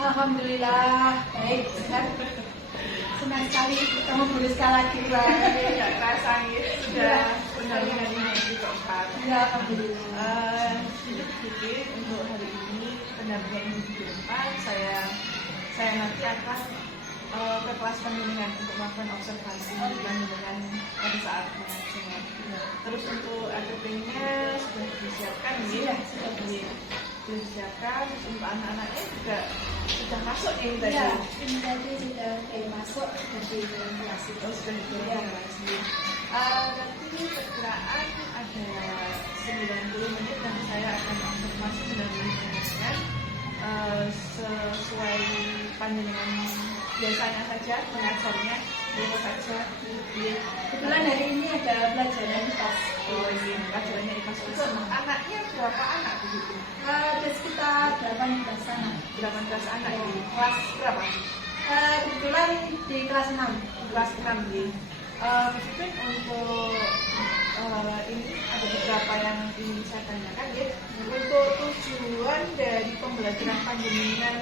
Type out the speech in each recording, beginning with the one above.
Alhamdulillah, baik, sehat. Senang sekali ketemu Bu Rizka lagi, Mbak. Tidak terasa nih, sudah benar-benar minggu keempat. Ya, Alhamdulillah. Sedikit untuk hari ini benar-benar minggu keempat, saya nanti akan ke kelas pembimbingan untuk melakukan observasi pembimbingan pada saat mengajar. Terus untuk ATP-nya sudah disiapkan nih, sudah disiapkan. Untuk anak-anaknya juga sudah masuk nih tadi. Ya, ini tadi sudah masuk dari dalam kelas itu. Oh, sudah di dalam kelas. Nanti perkiraan ada 90 menit dan saya akan observasi mendampingi sesuai panjenengan biasanya saja mengajarnya saja. Kebetulan hari ini ada pelajaran IPAS. Oh iya, pelajarannya IPAS. Anaknya berapa anak begitu? Ada sekitar 18 anak. 18 anak di kelas berapa? Kebetulan di kelas 6. Kelas 6 di. Meskipun untuk ini ada beberapa yang ingin saya tanyakan ya. Untuk tujuan dari pembelajaran panjenengan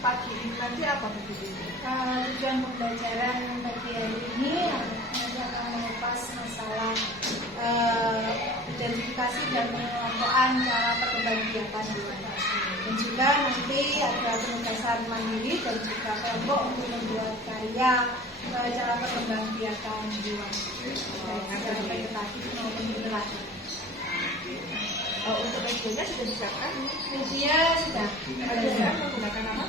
pagi ini nanti apa begitu? Tujuan pembelajaran pagi hari ini akan mengupas masalah identifikasi dan pengelompokan cara perkembangbiakan hewan. Dan juga nanti ada penugasan mandiri dan juga kelompok untuk membuat karya cara perkembangbiakan hewan. Secara vegetatif maupun interaksi. Untuk medianya sudah disiapkan? Media sudah. Ada menggunakan apa?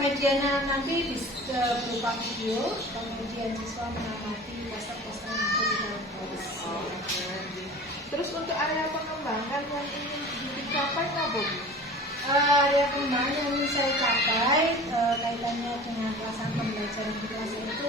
Medianya nanti berupa video, kemudian siswa mengamati poster-poster yang ada di dalam kelas. Terus untuk area pengembangan yang ingin dicapai apa Bu? Area pengembangan yang ingin saya capai kaitannya dengan pelaksanaan pembelajaran di kelas itu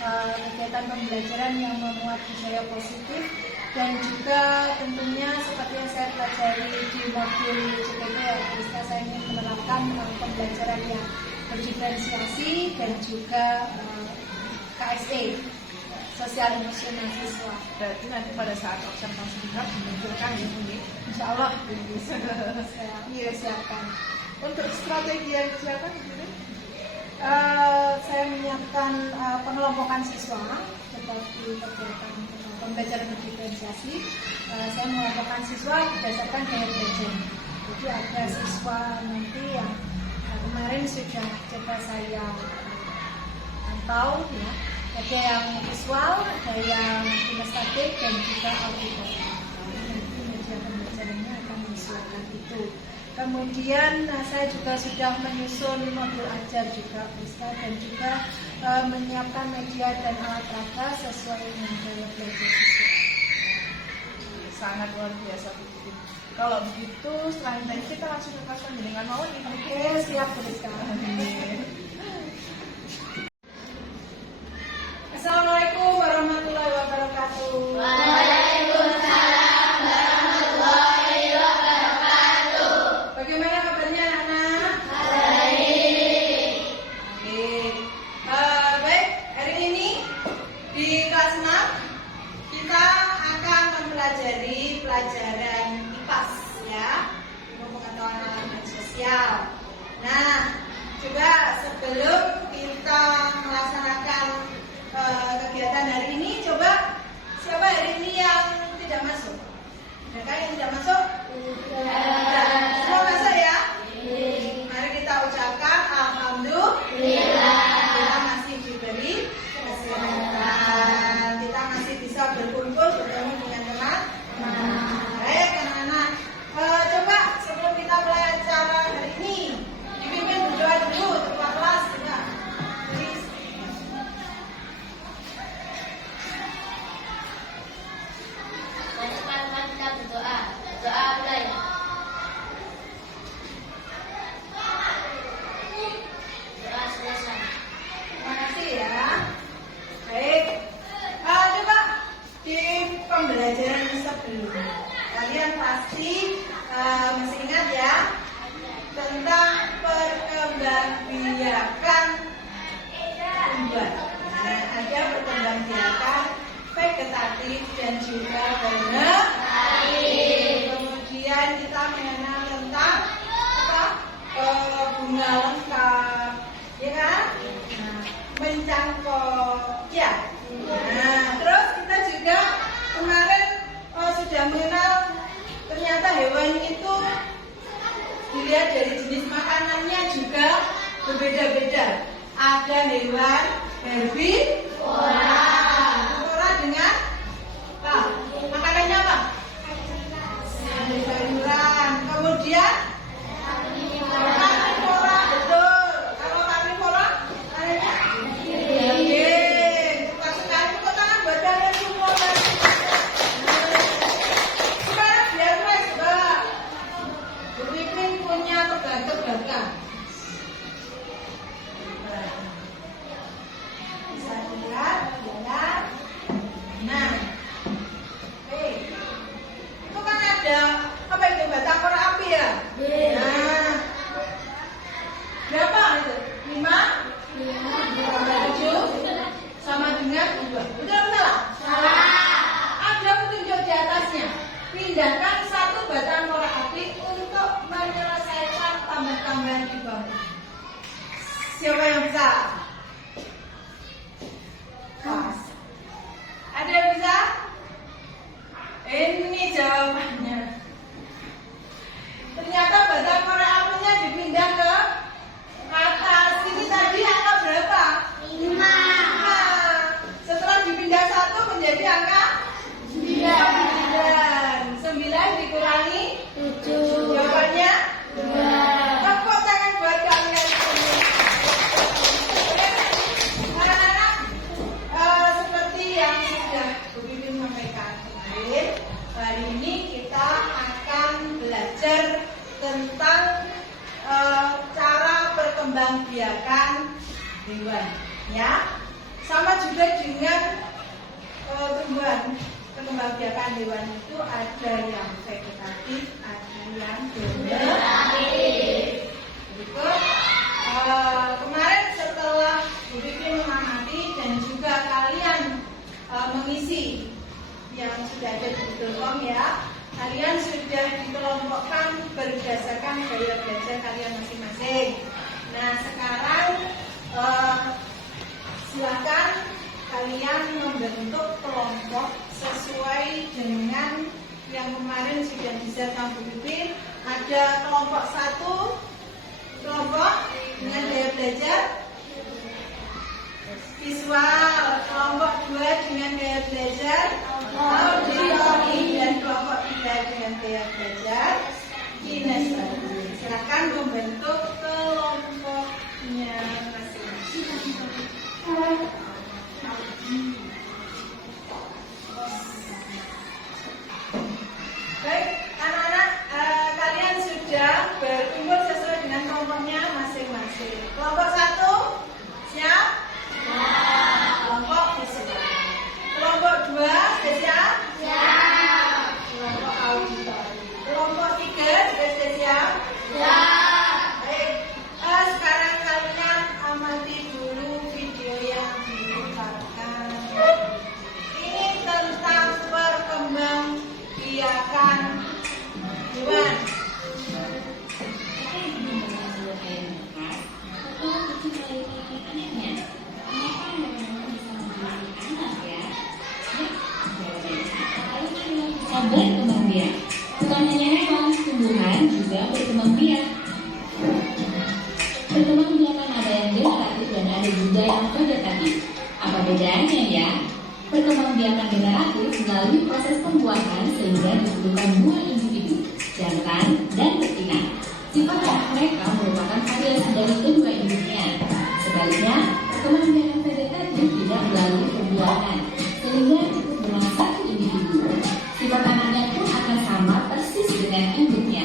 kegiatan pembelajaran yang memuat budaya positif dan juga tentunya seperti yang saya pelajari di modul CPP Rizka, saya ingin menerapkan pembelajaran yang berdiferensiasi dan juga KSE, sosial emosional siswa. Berarti nanti pada saat observasi kita dimunculkan ya Bu? Insya Allah bisa saya siapkan. Untuk strategi yang disiapkan begini? Saya menyiapkan pengelompokan siswa seperti kegiatan pembelajaran berdiferensiasi. Saya mengelompokkan siswa berdasarkan gaya belajar. Jadi ada siswa nanti yang kemarin sudah coba saya pantau ya. Ada yang visual, ada yang kinestetik dan juga auditor. Nanti media pembelajarannya akan menyesuaikan itu. Kemudian saya juga sudah menyusun modul ajar juga dan juga menyiapkan media dan alat raga sesuai dengan gaya belajar siswa. Sangat luar biasa begitu. Kalau begitu setelah ini kita langsung ke kelas dengan mau nih. Oke, siap Rizka. Assalamualaikum warahmatullahi wabarakatuh. Waalaikumsalam warahmatullahi wabarakatuh. Bagaimana kabarnya anak-anak? Baik. Baik, hari ini di kelas 6 kita akan mempelajari pelajaran IPAS ya, ilmu pengetahuan alam dan sosial. Nah, coba sebelum kita melaksanakan kegiatan hari ini, coba siapa hari ini yang tidak masuk? Adakah yang tidak masuk? Tidak. Semua masuk ya? Mari kita ucapkan alhamdulillah. Kita masih diberi kesehatan. Kita masih bisa berkumpul bertemu dengan teman-teman. Baik anak-anak. Coba sebelum kita mulai acara hari ini, dipimpin berdoa dulu ketua kelas juga. Please. Teman-teman kita berdoa. Doa mulai. Doa selesai. Terima kasih ya. Baik. Coba di pembelajaran sebelumnya kalian pasti masih ingat ya tentang perkembangbiakan tumbuhan. Nah, ada perkembangbiakan vegetatif dan juga vegetatif. Kemudian kita mengenal tentang bunga lengkap, hewan itu dilihat dari jenis makanannya juga berbeda-beda. Ada hewan herbivora. Herbivora dengan apa? Makanannya apa? Sayuran. Kemudian karnivora, betul. Kalau karnivora, makanannya daging. Suka sekali tepuk tangan buat kalian semua. Sekarang biar Mbak. Bu Pipin punya tebak-tebakan. Bisa dilihat, ya. Nah, itu kan ada apa itu batang korek api ya? Nah, berapa itu? 5 tambah 7 sama dengan 2. Betul salah? Salah. Ada petunjuk di atasnya. Pindahkan satu batang korek api untuk menyelesaikan tambah-tambahan di bawah. Siapa yang bisa? Pas. Ada yang bisa? Ini jawabannya. Ternyata batang korek apinya dipindah ke atas. Ini tadi angka berapa? 5. Setelah dipindah 1 menjadi angka 9. 9 dikurangi 7. Jawabannya 2. Tepuk tangan buat kalian semua. Anak-anak, seperti yang sudah Bu Pipin sampaikan kemarin, hari ini kita akan belajar tentang cara perkembangbiakan hewan, ya. Sama juga dengan tumbuhan. Perkembangbiakan hewan itu ada yang vegetatif, ada yang generatif. Berikut kemarin setelah Bu Pipin mengamati dan juga kalian mengisi yang sudah ada di Google Form ya, kalian sudah dikelompokkan berdasarkan gaya belajar kalian masing-masing. Nah sekarang silakan kalian membentuk kelompok sesuai dengan yang kemarin sudah bisa sama Bu Pipin. Ada kelompok 1 kelompok dengan gaya belajar visual, kelompok 2 dengan gaya belajar auditori, dan kelompok 3 dengan gaya belajar kinestesi. Silakan membentuk kelompoknya masing-masing. Baik, anak-anak, kalian sudah berkumpul sesuai dengan kelompoknya masing-masing. Kelompok 1 siap? Kelompok visual. Kelompok 2 sudah siap? Siap. Kelompok auditori. Kelompok 3 sudah siap? Siap. Baik, sekarang kalian amati dulu video yang diputarkan. Ini tentang perkembangbiakan hewan. Berkembang biak. Bukan hanya hewan, tumbuhan juga berkembang biak. Perkembang biakan ada yang generatif dan ada juga yang vegetatif. Apa bedanya ya? Perkembang biakan generatif melalui proses pembuahan sehingga dibutuhkan 2 individu, jantan dan betina. Sifat anak mereka merupakan variasi dari kedua induknya. Sebaliknya, perkembang biakan vegetatif tidak melalui pembuahan, sehingga cukup dengan 1 individu. Sifat anaknya pun akan sama persis dengan induknya.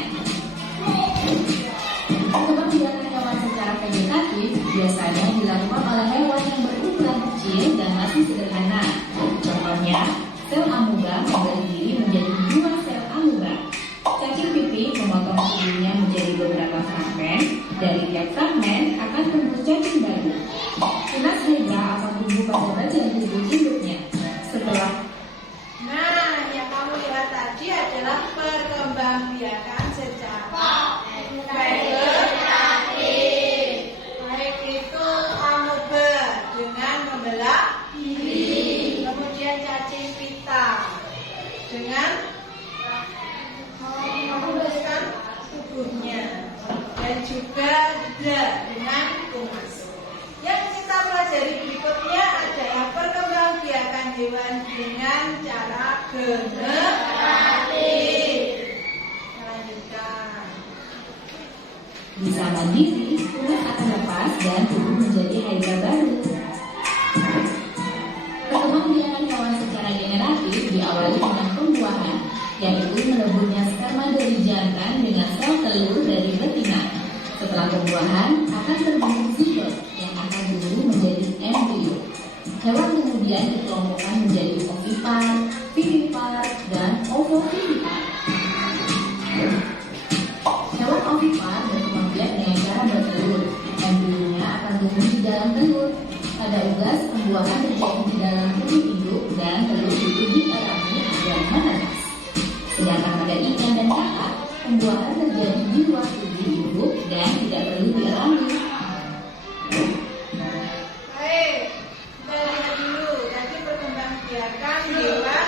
Perkembangbiakan hewan secara vegetatif biasanya dilakukan oleh hewan yang berukuran kecil dan masih sederhana. Contohnya, sel amuba membagi diri menjadi 2 sel amuba. Cacing pipih memotong tubuhnya menjadi beberapa fragmen. Dari tiap fragmen akan tumbuh cacing baru. Tunas zebra akan tumbuh pada bagian tubuh induknya. Setelah Yang kamu lihat tadi adalah perkembangbiakan secara vegetatif. Baik itu amoeba dengan membelah diri, kemudian cacing pita dengan dan juga dengan kumas. Yang kita pelajari berikutnya adalah perkembangbiakan hewan dengan cara generatif. Lanjutkan. Bisa mandiri, kulit akan lepas dan tumbuh menjadi hydra baru. Perkembangbiakan hewan secara generatif diawali dengan pembuahan, yaitu meneburnya sperma dari jantan dengan sel telur dari betina. Setelah pembuahan, akan terbentuk zigot yang akan tumbuh menjadi embrio. Hewan kemudian dikelompokkan menjadi ovipar, vivipar, dan ovovivipar. Hewan ovipar berkembang biak dengan cara bertelur. Embrionya akan tumbuh di dalam telur. Pada unggas, pembuahan terjadi di dalam tubuh induk dan telur itu dierami agar menetas. Sedangkan pada ikan dan kakap, pembuahan terjadi di luar tubuh induk dan tidak perlu dierami. Baik, kita lihat dulu. Tadi perkembangbiakan hewan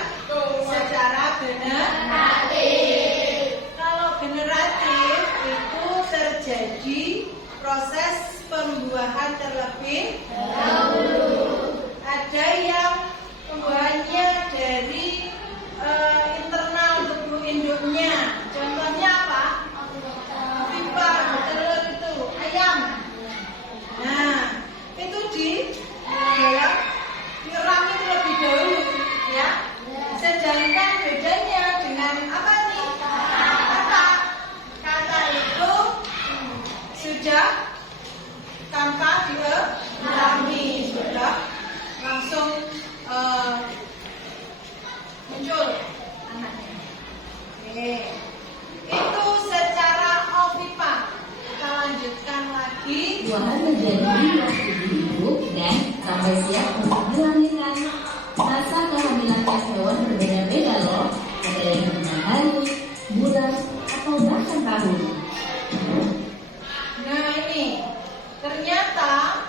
secara generatif. Kalau generatif itu terjadi proses pembuahan terlebih dahulu. Ada yang pembuahannya dari internal tubuh induknya. Contohnya apa? Ovipar, telur itu, ayam. Nah, itu dirami terlebih dahulu, ya. Sedangkan bedanya dengan apa nih? Kata itu sudah tanpa dirami, sudah langsung muncul anaknya. Oke. Itu secara ovipar. Kita lanjutkan lagi. Buahan terjadi di luar tubuh induk dan sampai siap untuk dilahirkan. Masa kehamilan tiap hewan berbeda-beda loh. Ada yang 5 hari, bulan, atau bahkan tahun. Nah ini, ternyata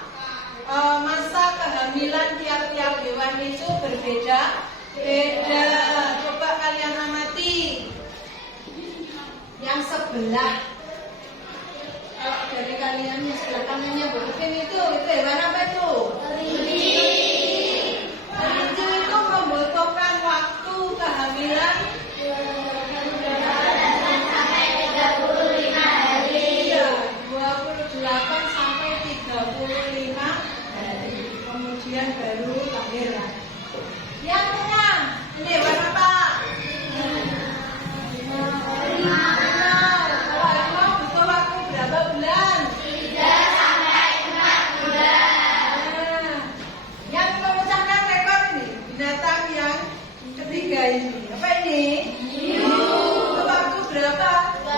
masa kehamilan tiap-tiap hewan itu berbeda. Coba kalian amati. Yang sebelah, kalau dari kalian yang sebelah kanannya bukan itu hewan apa itu? Kelinci itu membutuhkan waktu kehamilan 28 sampai 35 hari. Kemudian baru lahiran. Yang tengah, ini hewan apa? Kalau harimau butuh waktu berapa bulan? 3 sampai 4 bulan. Yang memecahkan rekor ini binatang yang ketiga ini. Apa ini? Butuh waktu berapa? 2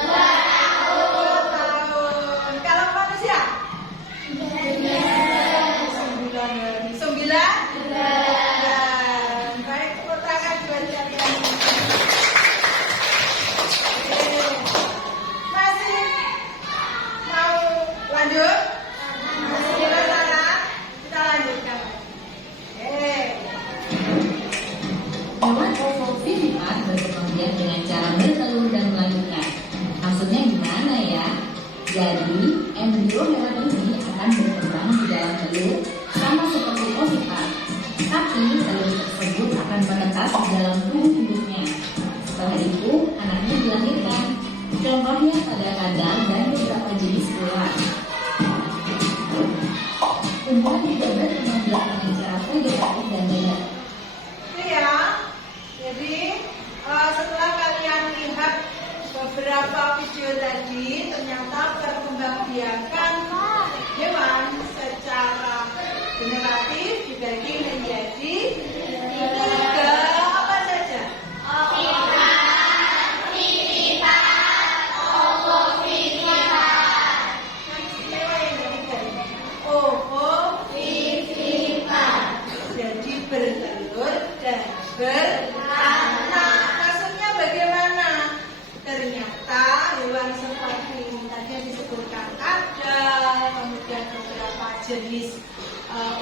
tahun. Kalau manusia? 9 hari. 9 bulan. Baik, tepuk tangan buat kalian. Oke. Masih mau lanjut? Masih penasaran? Kita lanjutkan. Oke. Hewan ovovivipar berkembang biak dengan cara bertelur dan melanjutkan. Maksudnya gimana ya? Jadi, embrio hewan ini akan berkembang di dalam telur sama seperti ovipar. Tapi telur tersebut akan menetas di dalam tubuh induknya. Setelah itu, anaknya dilahirkan. Contohnya pada kadal dan beberapa jenis ular. Tumbuhan juga berkembang biak dengan cara vegetatif dan banyak. Itu ya. Jadi setelah kalian lihat beberapa video tadi, ternyata perkembangbiakan hewan secara generatif dibagi menjadi 3 apa saja? Jadi bertelur dan beranak. Maksudnya bagaimana? Ternyata hewan seperti ini tadi yang disebutkan ada, kemudian beberapa jenis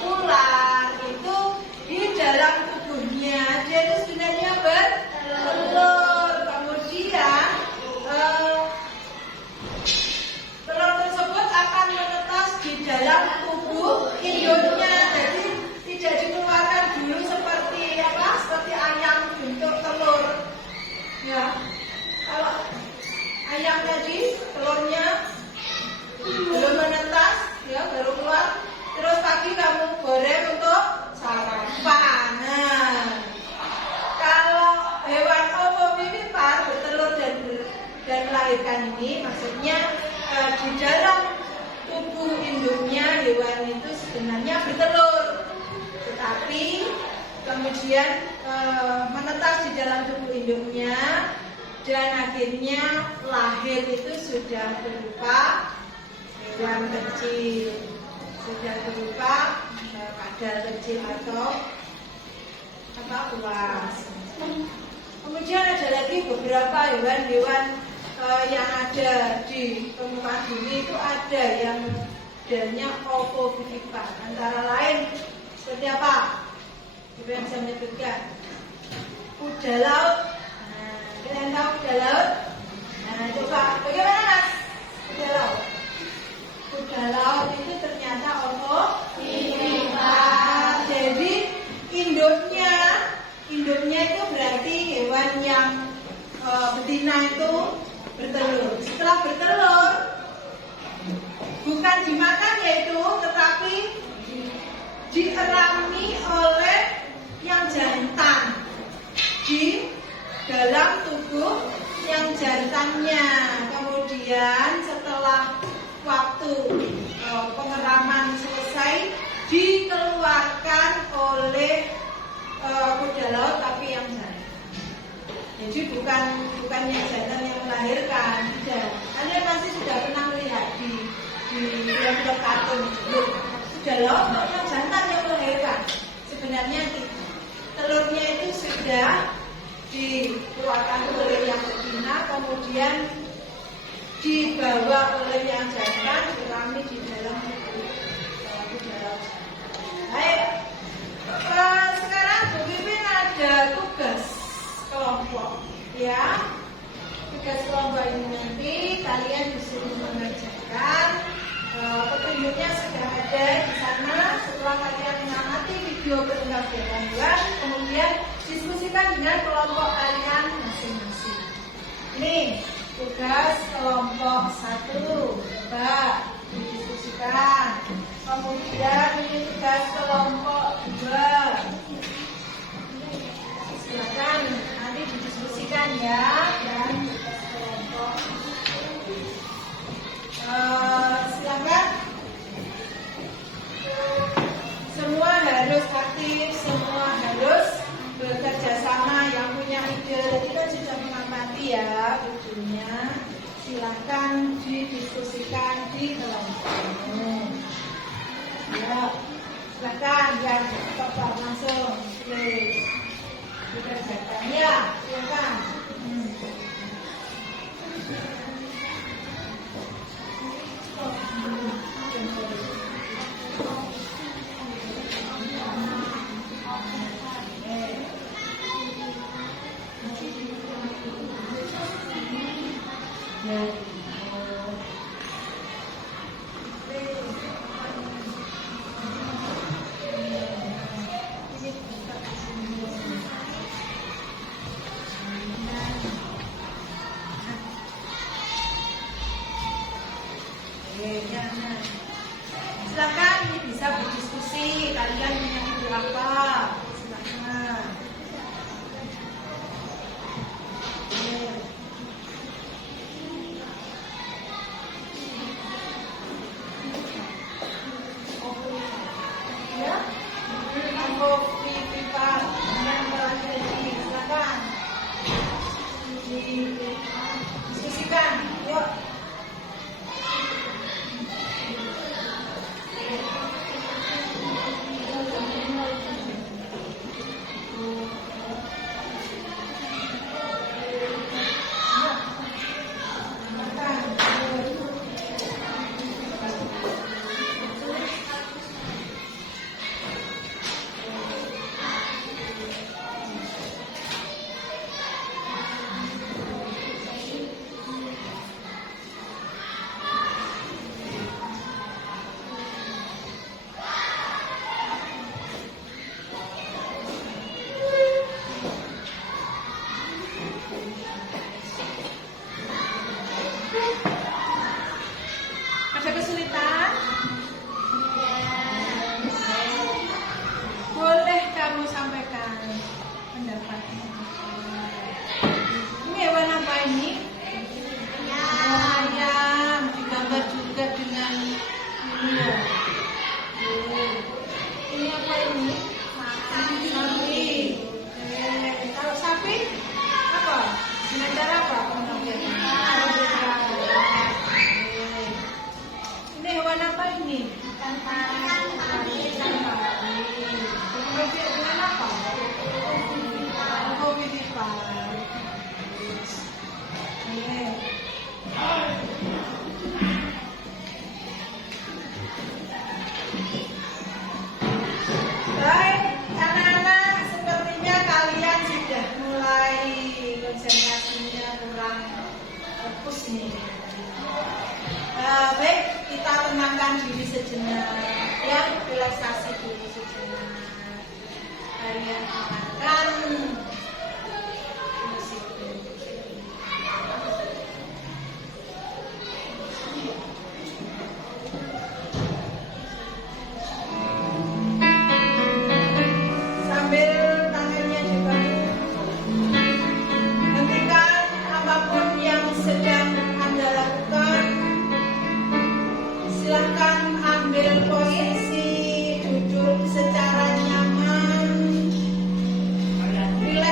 ular itu di dalam tubuhnya dia itu sebenarnya bertelur. Kemudian telur tersebut yang tadi telurnya belum menetas, ya baru keluar. Terus pagi kamu goreng untuk sarapan. Nah, kalau hewan ovovivipar bertelur dan melahirkan ini, maksudnya di dalam tubuh induknya hewan itu sebenarnya bertelur, tetapi kemudian menetas di dalam tubuh induknya dan akhirnya lahir itu sudah berupa hewan kecil, sudah berupa kadal kecil atau uas. Kemudian ada lagi beberapa hewan-hewan yang ada di permukaan bumi itu ada yang modelnya ovovivipar. Antara lain seperti apa? Siapa yang bisa menyebutkan? Kuda laut. Nah, kalian tahu kuda laut? Nah, coba bagaimana Mas? Kuda laut. Kuda laut itu ternyata ovovivipar. Jadi induknya itu berarti hewan yang betina itu bertelur. Setelah bertelur, bukan dimakan yaitu, tetapi dierami oleh yang jantan di dalam tubuh yang jantannya. Kemudian setelah waktu pengeraman selesai, dikeluarkan oleh kuda laut tapi yang jantan. Jadi bukan yang jantan yang melahirkan, tidak. Anda pasti sudah pernah melihat di film-film kartun itu. Kuda laut yang jantan yang melahirkan. Sebenarnya telurnya itu sudah dikeluarkan oleh yang betina, kemudian dibawa oleh yang jantan, dirami di dalam tubuh kuda laut. Baik, sekarang Bu Pipin ada tugas kelompok, ya. Tugas kelompok ini nanti kalian disuruh mengerjakan. Petunjuknya sudah ada di sana. Setelah kalian mengamati video perintah hewan, kemudian diskusikan dengan kelompok kalian masing-masing. Ini tugas kelompok 1, coba didiskusikan. Kemudian ini tugas kelompok 2. Silakan nanti didiskusikan ya, dan tugas kelompok silakan. Semua harus aktif, semua harus bekerja sama. Yang punya ide kita sudah mengamati ya videonya. Silakan didiskusikan di kelompok. Ya, silakan yang cepat langsung dikerjakan ya, silakan. Silakan ini bisa berdiskusi. Kalian punya ide apa? Silakan. Ya, ovovivipar yang terakhir ini. Silakan didiskusikan. Yuk. Baik, kita tenangkan diri sejenak, ya, relaksasi dulu sejenak. Kalian dengarkan musik. Sambil tangannya dibantu, hentikan apapun yang sedang Anda lakukan. Silahkan ambil posisi duduk secara nyaman, relax.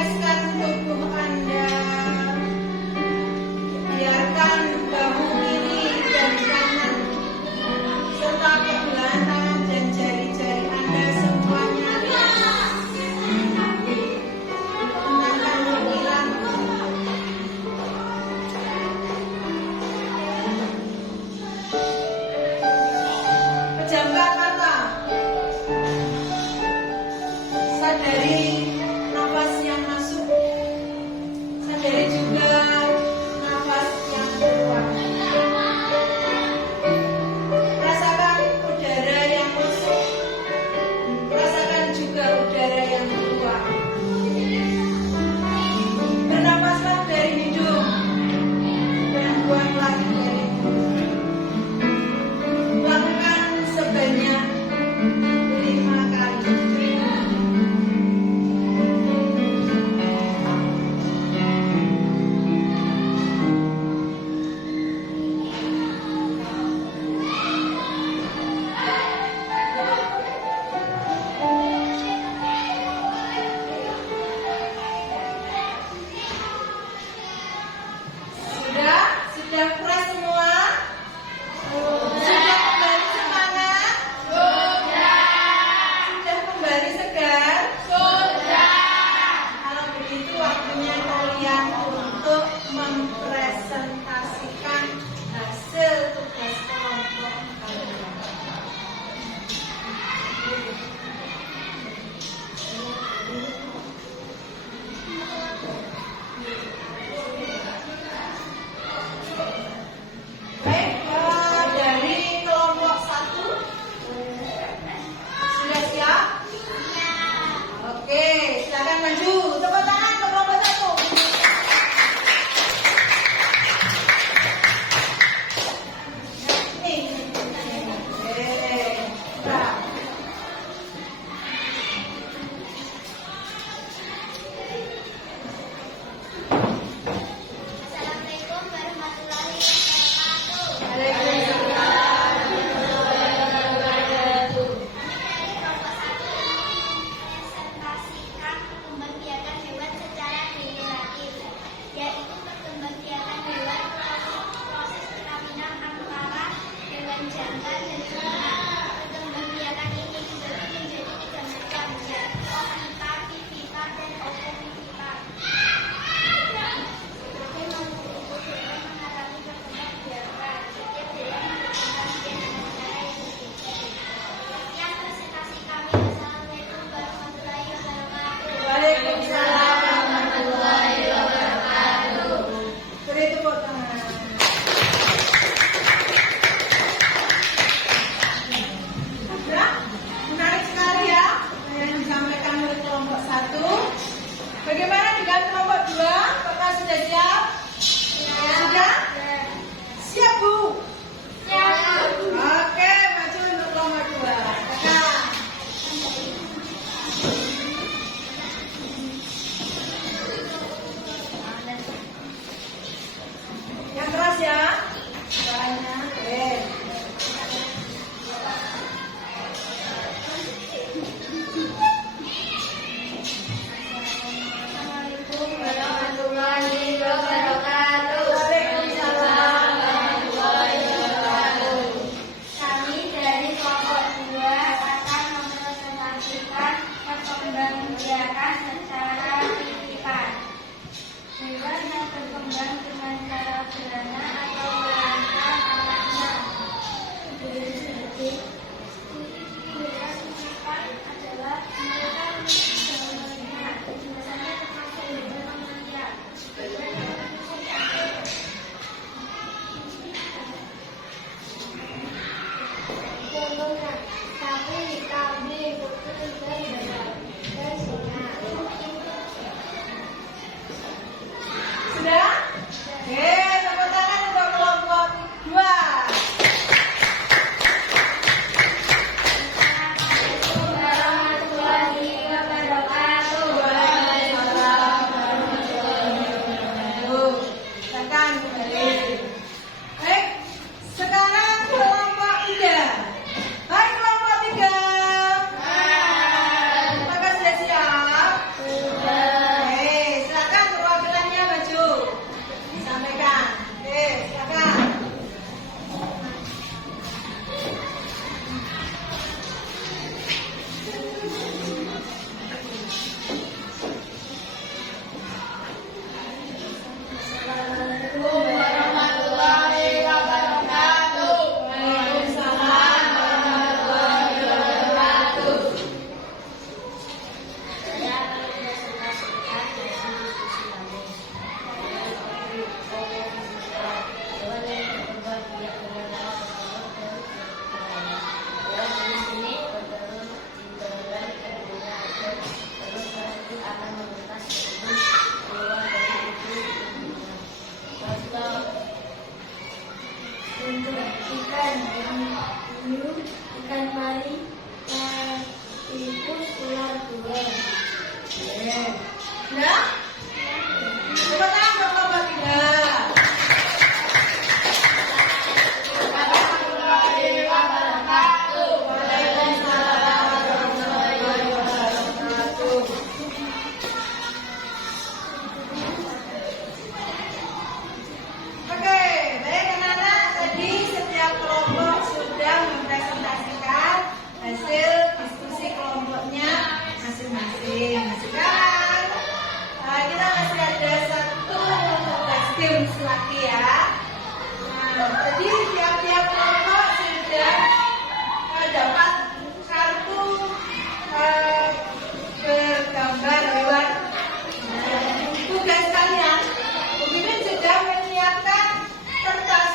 Sudah? Oke, tepuk tangan untuk kelompok 2. Tekan kembali. Baik, sekarang kelompok 3. Hai kelompok 3. Apakah sudah siap? Oke, silakan perwakilannya maju. Sampaikan. Oke, silakan. Untuk ikan hiu, ikan pari, tikus, ular dua. Oke. Sudah? Tepuk tangan untuk kelompok 3. Oke, baik anak-anak, tadi setiap kelompok sudah mempresentasikan hasil diskusi kelompoknya masing-masing. Sekarang kita masih ada satu games lagi ya. Nah, tadi tiap-tiap kelompok sudah dapat kartu bergambar hewan. Tugas kalian, Mimin sudah menyiapkan kertas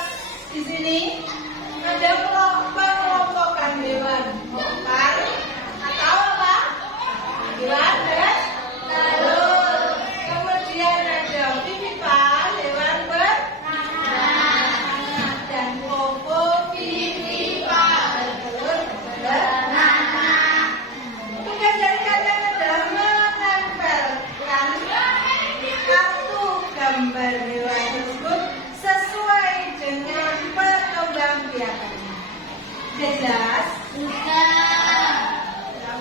di sini. Ada pengelompokan hewan bongkar atau apa? Hewan telur. Kemudian ada pipipa hewan beranak dan popo pipipa telur beranak. Tugas dari kalian adalah menempelkan kartu gambar hewan tersebut sesuai dengan perkembangbiakannya. Sudah jelas? Kita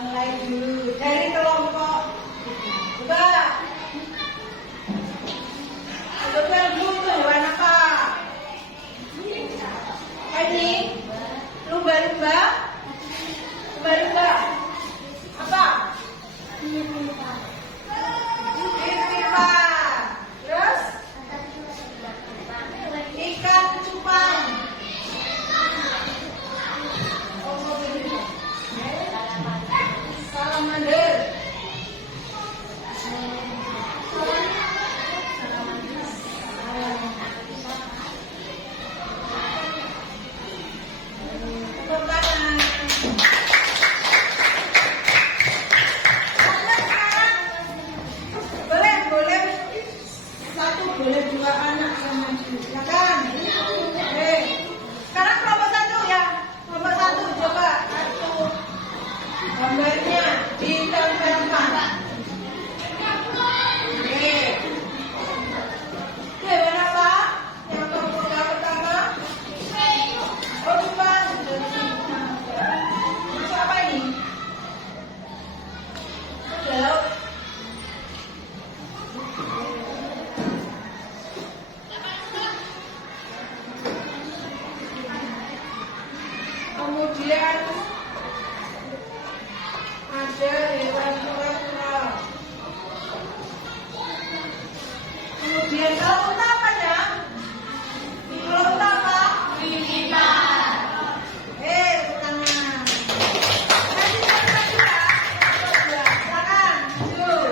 mulai dulu dari kelompok. Coba. Coba dulu hewan apa? Ini lumba-lumba. Lumba-lumba. Apa? Pipipa. Terus ikan cupang. Salamander. Tepuk tangan. Boleh satu, boleh dua anak yang maju. Silakan. Oke. Sekarang kelompok 1 ya. Kelompok 1 coba kartu gambarnya ditempelkan. Oke. Hewan apa? Yang kelompok pertama. Oh, cupang. Masuk apa ini? Laut. Kemudian ada hewan kura-kura. Kemudian kalau unta apa ya? Kalau unta apa? Pipipa. Tangan. Nanti lagi ya. Silakan. Yuk.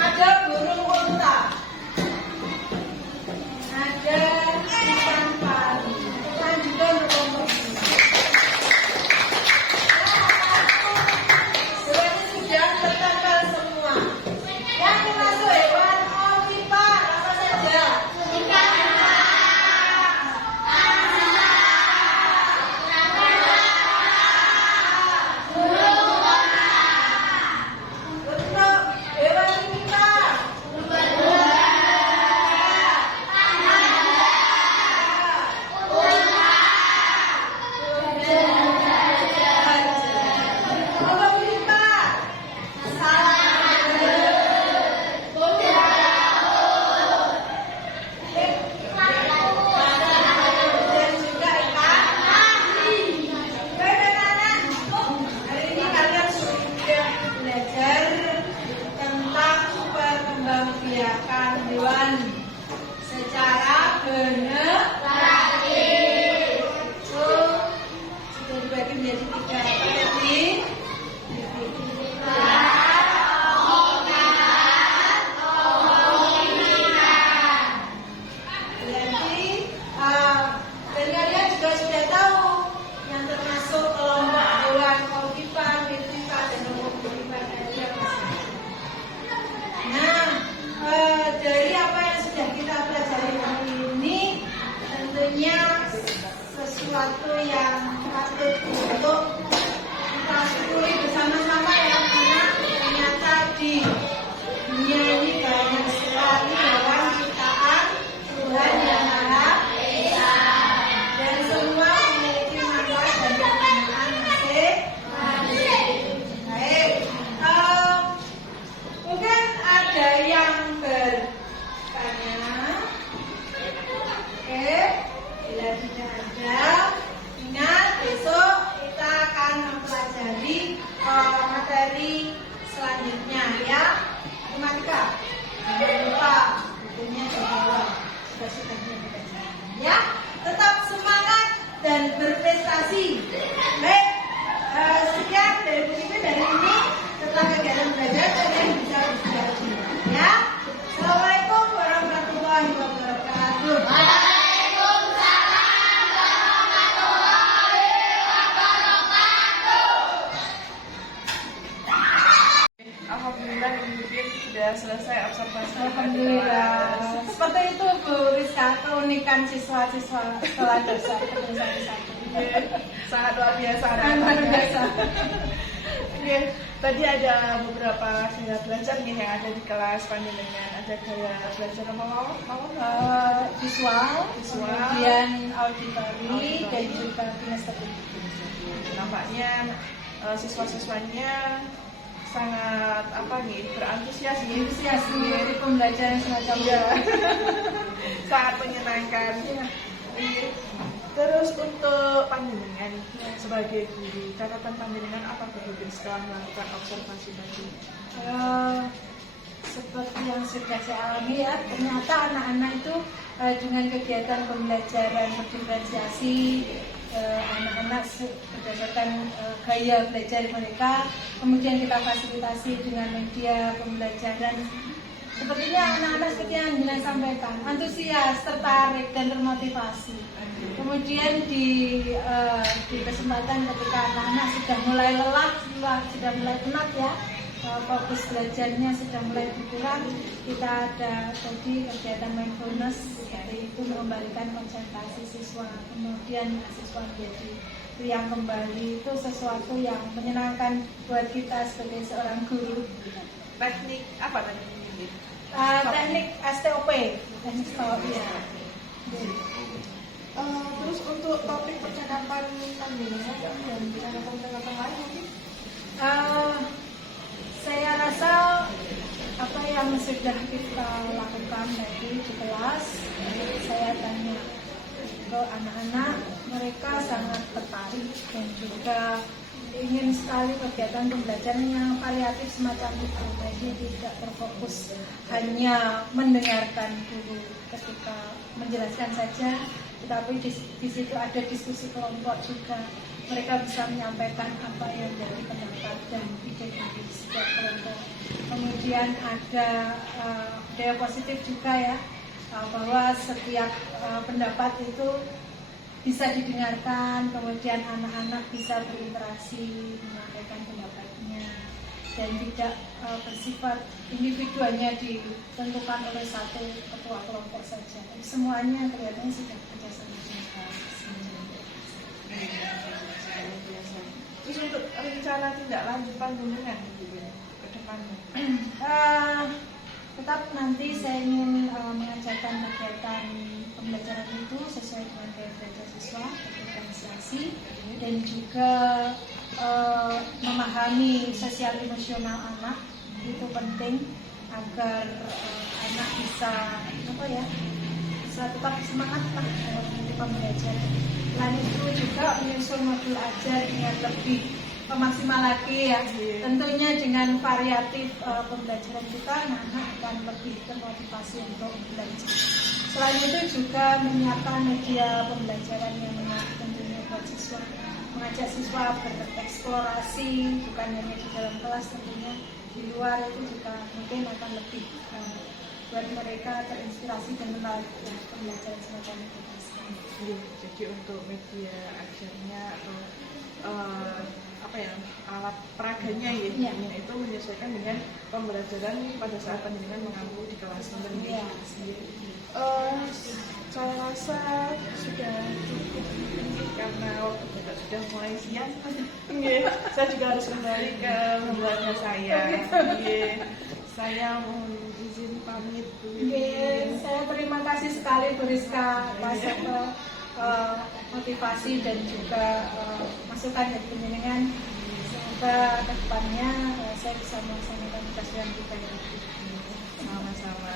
Ada burung unta. generasi. So, sudah dibagi menjadi 3 apa tadi? Dan kalian juga sudah tahu yang termasuk kelompok hewan Ovipan, Vivipan, dan Homovivipan tadi apa saja. Nah, dari apa yang sudah kita pelajari hari ini, tentunya sesuatu yang patut untuk kita syukuri bersama-sama ya, karena ternyata di dunia ini banyak sekali hewan ciptaan Tuhan yang Maha Esa, dan semua memiliki manfaat dan kegunaan masing-masing. Baik, mungkin ada yang bertanya. Oke, bila tidak ada, ingat besok kita akan mempelajari materi selanjutnya ya, matematika. Jangan lupa bukunya di bawah sudah diberikan ya. Tetap semangat dan berprestasi. Baik, sekian dari Bu Ibu dari ini. Setelah kegiatan belajar kalian bisa bersiap ya. Assalamualaikum warahmatullahi wabarakatuh. Alhamdulillah Ibu Pipin sudah selesai observasi. Alhamdulillah. Seperti itu Bu Rizka, keunikan siswa-siswa sekolah dasar Pedesaan 1. Sangat luar biasa. Luar biasa. Oke, tadi ada beberapa gaya belajar nih yang ada di kelas panjenengan. Ada gaya belajar apa mau? Visual, Visual. kemudian auditory, dan juga kinestetik. Nampaknya siswa-siswanya sangat berantusias nih. Antusias mengikuti pembelajaran semacam Iya. itu. Sangat menyenangkan. Iya. Terus untuk panjenengan sebagai guru, catatan panjenengan apa berbeda setelah melakukan observasi tadi? Seperti yang sudah saya alami ya, ternyata anak-anak itu dengan kegiatan pembelajaran berdiferensiasi, anak-anak berdasarkan gaya belajar mereka, kemudian kita fasilitasi dengan media pembelajaran. Sepertinya anak-anak seperti yang Anjina sampaikan, antusias, tertarik, dan termotivasi. Kemudian di kesempatan ketika anak-anak sudah mulai lelah, sudah mulai penat ya, fokus belajarnya sudah mulai berkurang, kita ada tadi kegiatan mindfulness, yaitu mengembalikan konsentrasi siswa, kemudian siswa menjadi riang kembali. Itu sesuatu yang menyenangkan buat kita sebagai seorang guru. Teknik apa tadi? Teknik STOP, teknik STOP ya. Terus untuk topik percakapan panjenengan dan catatan lain mungkin? Saya rasa apa yang sudah kita lakukan tadi di kelas, saya tanya ke anak-anak, mereka sangat tertarik dan juga ingin sekali kegiatan pembelajaran yang variatif semacam itu. Jadi tidak terfokus hanya mendengarkan guru ketika menjelaskan saja, tetapi di situ ada diskusi kelompok juga. Mereka bisa menyampaikan apa yang menjadi pendapat dan ide-ide setiap kelompok. Kemudian ada daya positif juga ya, bahwa setiap pendapat itu bisa didengarkan, kemudian anak-anak bisa berinteraksi, menyampaikan pendapatnya, dan tidak bersifat individu hanya ditentukan oleh satu ketua kelompok saja. Semuanya kelihatannya sudah kerjasama dengan baik. Terus untuk rencana tindak lanjut panjenengan ke depannya? Tetap nanti saya ingin mengajarkan kegiatan pembelajaran itu sesuai dengan gaya belajar siswa, diferensiasi, dan juga memahami sosial emosional anak itu penting agar anak bisa bisa tetap semangat dalam pembelajaran. Selain itu juga menyusun modul ajar dengan lebih maksimal lagi ya. Iya. Tentunya dengan variatif pembelajaran kita, anak-anak akan lebih termotivasi untuk belajar. Selain itu juga menyiapkan media pembelajaran yang menarik tentunya buat siswa, mengajak siswa bereksplorasi bukan hanya di dalam kelas, tentunya di luar itu juga mungkin akan lebih buat mereka terinspirasi dan menarik pembelajaran semacam itu. Iya, jadi untuk media ajarnya atau alat peraganya ya, Iya. itu menyesuaikan dengan pembelajaran pada saat pendidikan mengampu di kelas Iya. Saya rasa sudah cukup karena waktu kita sudah mulai siang. Iya, saya juga harus kembali ke membuatnya saya. Iya, saya mohon izin pamit dulu. Saya terima kasih sekali Bu Rizka atas motivasi dan juga masukan dari penjenengan. Semoga kedepannya saya bisa melaksanakan tugas yang kita. Sama-sama.